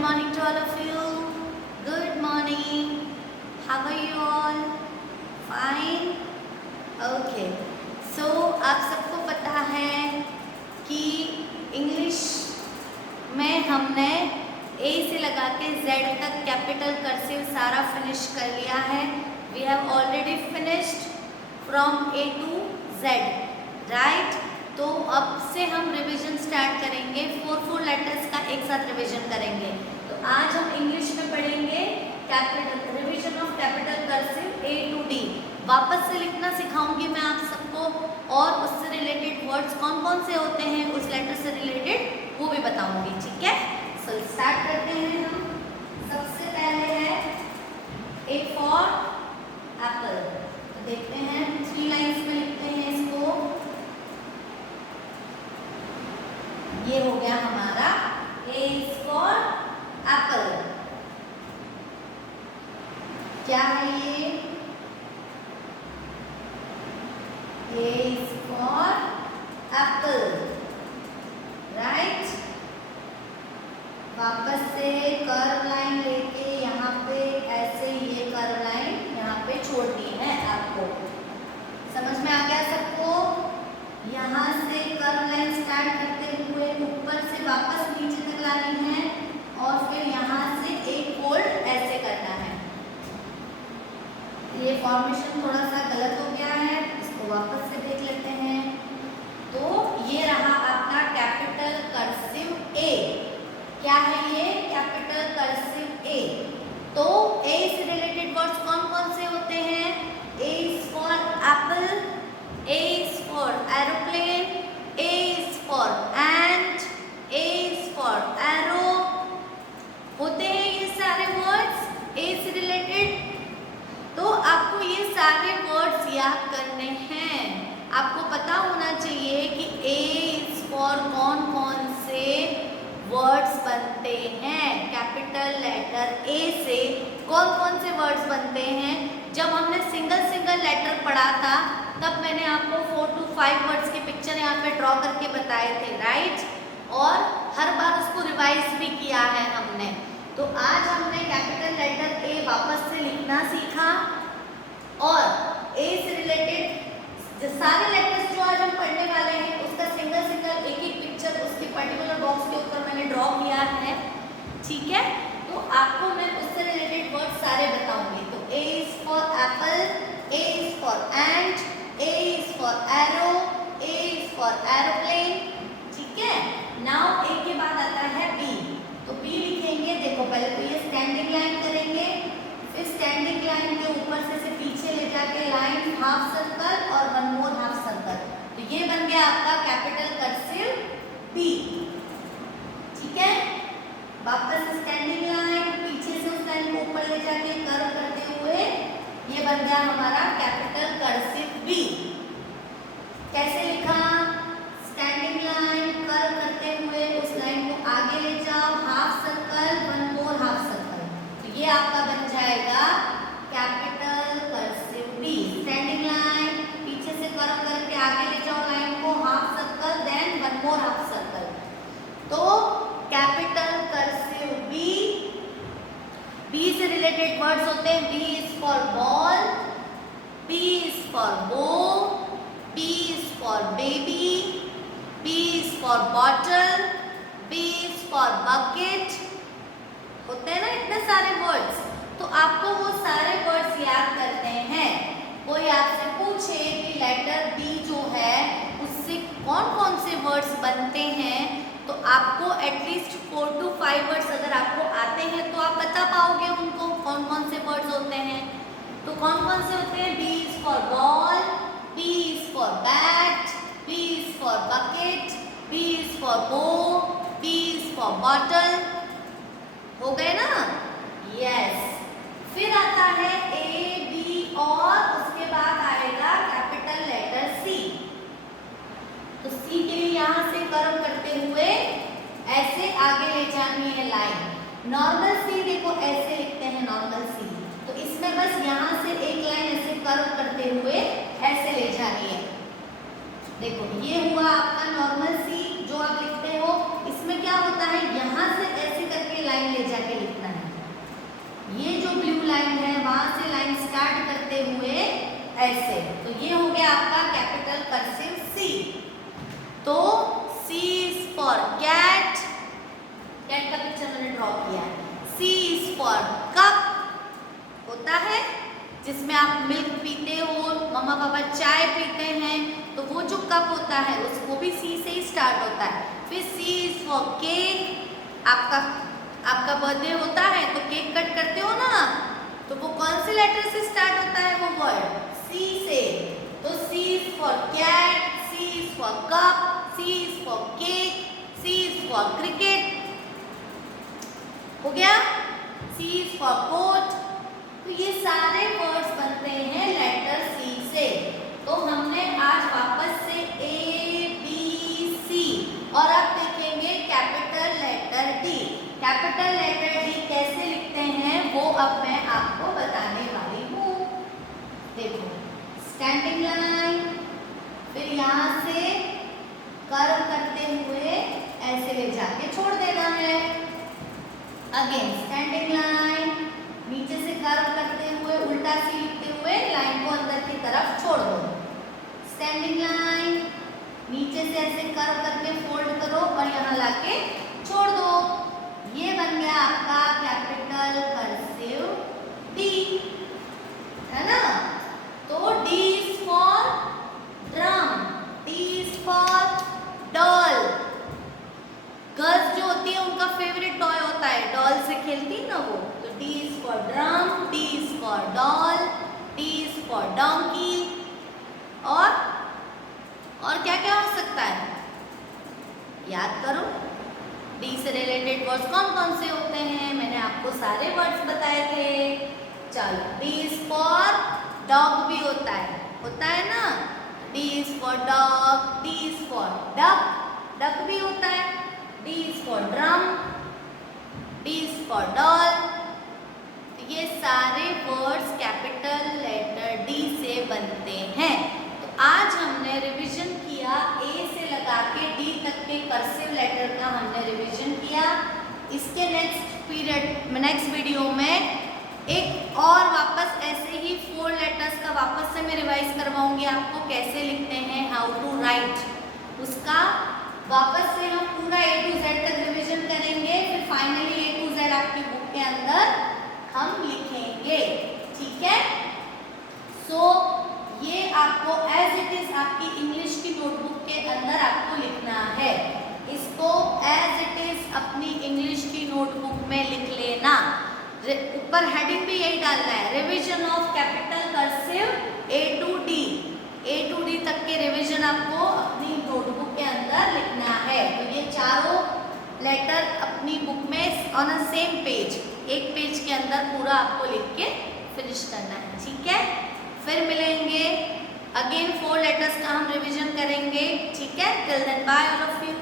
morning to all of you. Good morning. How are you all? Fine. Okay. So आप सबको पता है कि इंग्लिश में हमने A से लगा के Z तक कैपिटल कर्सिव सारा फिनिश कर लिया है. We have already finished from A to Z, right? तो अब से हम रिवीजन स्टार्ट करेंगे. 4 लेटर्स का एक साथ रिवीजन करेंगे. तो आज हम इंग्लिश में पढ़ेंगे capital revision of capital cursive A to D. वापस से लिखना सिखाऊंगी मैं आप सबको, और उससे रिलेटेड वर्ड्स कौन कौन से होते हैं उस लेटर से रिलेटेड वो भी बताऊंगी. ठीक है, सो स्टार्ट करते हैं हम. सबसे पहले है A for एप्पल. तो देखते हैं 3 लाइन्स में लिखते हैं इसको. ये हो गया हमारा A is for apple. क्या है ये? A is for apple, right? वापस से कर्व लाइन लेके यहाँ पे ऐसे ये कर्व लाइन यहाँ पे छोड़नी है आपको. समझ में आ गया सबको? यहाँ से कर्व लाइन स्टार्ट करते हुए ऊपर से वापस नीचे तक लानी है, और फिर यहाँ से एक फोल्ड ऐसे करना है. ये फॉर्मेशन थोड़ा सा गलत हो गया है, इसको वापस से देख लेते हैं. तो ये रहा आपका कैपिटल कर्सिव A. क्या है ये? Capital cursive A. तो A से रिलेटेड वर्ड्स कौन कौन से होते हैं? A is for apple, A is for aeroplane, A is for ant, A is for arrow. होते हैं ये सारे वर्ड्स A से रिलेटेड. तो आपको ये सारे वर्ड्स याद करने हैं. आपको पता होना चाहिए कि A is for कौन कौन से वर्ड्स बनते हैं. कैपिटल लेटर A से कौन कौन से वर्ड्स बनते हैं. जब हमने सिंगल सिंगल लेटर पढ़ा था तब मैंने आपको 4 to 5 वर्ड्स की पिक्चर यहाँ पे ड्रॉ करके बताए थे, राइट? और हर बार उसको रिवाइज भी किया है हमने. तो आज हमने कैपिटल लेटर A वापस से लिखना सीखा, और A से रिलेटेड सारे लेटर्स जो आज हम पढ़ने वाले हैं उसका सिंगल सिंगल एक एक पिक्चर उसके पर्टिकुलर बॉक्स के ऊपर मैंने ड्रॉ किया है. ठीक है, तो आपको मैं उससे रिलेटेड वर्ड सारे बताऊंगी. तो A is for apple, A is for ant, A is for arrow, A is for aeroplane. ठीक है, नाउ A के बाद आता है B. तो B लिखेंगे. देखो पहले तो ये स्टैंडिंग लाइन करेंगे, फिर स्टैंडिंग लाइन के ऊपर से पीछे ले जाके लाइन हाफ सर्कल और वन मोर हाफ सर्कल. तो ये बन गया आपका कैपिटल कर्सिव B. ठीक है, वापस स्टैंडिंग लाइन पीछे से उस लाइन को ऊपर ले जाके कर्व करते हुए ये बन गया हमारा कैपिटल कर्सिव B. कैसे लिखा? स्टैंडिंग लाइन कर्व करते हुए उस लाइन को आगे ले जाओ, half circle, one more half circle. तो ये आपका बन जाएगा capital cursive B. Standing line पीछे से कर्व करके आगे ले जाओ लाइन को, half circle, then one more half circle. तो कैपिटल कर्सिव B. B से रिलेटेड वर्ड्स होते हैं. B is for ball, B is for bow, B is for baby, B is for bottle, B is for bucket. होते हैं ना इतने सारे words. तो आपको वो सारे वर्ड्स याद करने हैं. कोई आपसे पूछे कि लेटर B जो है उससे कौन कौन से वर्ड्स बनते हैं, तो आपको एटलीस्ट 4 to 5 वर्ड्स अगर आपको आते हैं तो आप बता पाओगे उनको कौन कौन से वर्ड्स होते हैं. तो कौन कौन से होते हैं? B is for ball, B is for bat, B is for bucket, B is for bow, B is for bottle. हो गए ना? यस. फिर आता है A, B और उसके बाद आएगा कैपिटल लेटर C. तो C के लिए यहाँ से कर्व करते हुए ऐसे आगे ले जानी है लाइन. नॉर्मल C देखो ऐसे लिखते हैं नॉर्मल C. तो इसमें बस यहाँ से एक लाइन ऐसे कर्व करते हुए ऐसे ले जानी है. देखो ये हुआ आपका नॉर्मल C जो आप लिखते हो. इसमें क्या होता है, यहाँ से ऐसे करके लाइन ले जानी ऐसे। तो ये हो गया आपका कैपिटल कर्सिव सी। तो C is for cat, cat का पिक्चर मैंने ड्रॉ किया है। सी इज फॉर कप होता है जिसमें आप मिल्क पीते हो, मम्मा पापा चाय पीते हैं, तो वो जो कप होता है उसको भी सी से ही स्टार्ट होता है। फिर सी इज फॉर केक, आपका बर्थडे होता है तो केक कट करते हो ना, तो वो कौन से लेटर से स्टार्ट होता है वो वर्ड? सी से। तो C is for cat, C is for cup, C is for cake, C is for cricket, हो गया। C is for coat. तो ये सारे वर्ड्स बनते हैं लेटर सी से। तो हमने आज वापस से ए बी सी, और अब देखेंगे capital letter D. Capital letter D कैसे लिखते हैं वो अब मैं आपको बताने वाली हूँ। देखो, स्टैंडिंग लाइन, फिर यहाँ से कर्व करते हुए ऐसे ले जाके छोड़ देना है। अगेन स्टैंडिंग लाइन, नीचे से कर्व करते हुए उल्टा सी लिखते हुए लाइन को अंदर की तरफ छोड़ दो। स्टैंडिंग लाइन, नीचे से ऐसे कर्व करके फोल्ड करो और यहाँ लाके छोड़ दो। ये बन गया आपका कैपिटल कर्सिव डी, है ना। तो D is for drum, D is for doll. Girls जो होती है उनका फेवरेट टॉय होता है, डॉल से खेलती है ना वो। तो D is for drum, D is for doll, D is for donkey. और क्या क्या हो सकता है, याद करो। डी से रिलेटेड वर्ड्स कौन कौन से होते हैं, मैंने आपको सारे वर्ड्स बताए थे। चलो, डी इज फॉर डॉग भी होता है ना। D is for dog, D is for duck, duck भी होता है। D is for drum, D is for doll. ये सारे वर्ड्स कैपिटल लेटर डी से बनते हैं। तो आज हमने रिवीजन किया, ए से लगा के डी तक के कर्सिव लेटर का हमने रिवीजन किया। इसके नेक्स्ट वीडियो में एक और वापस ऐसे ही 4 लेटर्स का वापस से मैं रिवाइज करवाऊंगी आपको, कैसे लिखते हैं, हाउ टू राइट। उसका वापस से हम पूरा A to Z तक रिवीजन करेंगे, फिर फाइनली A to Z आपकी बुक के अंदर हम लिखेंगे, ठीक है। सो ये आपको एज इट इज आपकी इंग्लिश की नोटबुक के अंदर आपको लिखना है। इसको एज इट इज अपनी इंग्लिश की नोटबुक में लिख लेना। ऊपर हेडिंग भी यही डालना है, revision of capital cursive A to D तक के रिवीजन आपको अपनी नोटबुक के अंदर लिखना है। तो ये चारों लेटर अपनी बुक में ऑन अ सेम पेज, एक पेज के अंदर पूरा आपको लिख के फिनिश करना है, ठीक है। फिर मिलेंगे अगेन 4 लेटर्स का हम रिवीजन करेंगे, ठीक है। Till then bye all of you.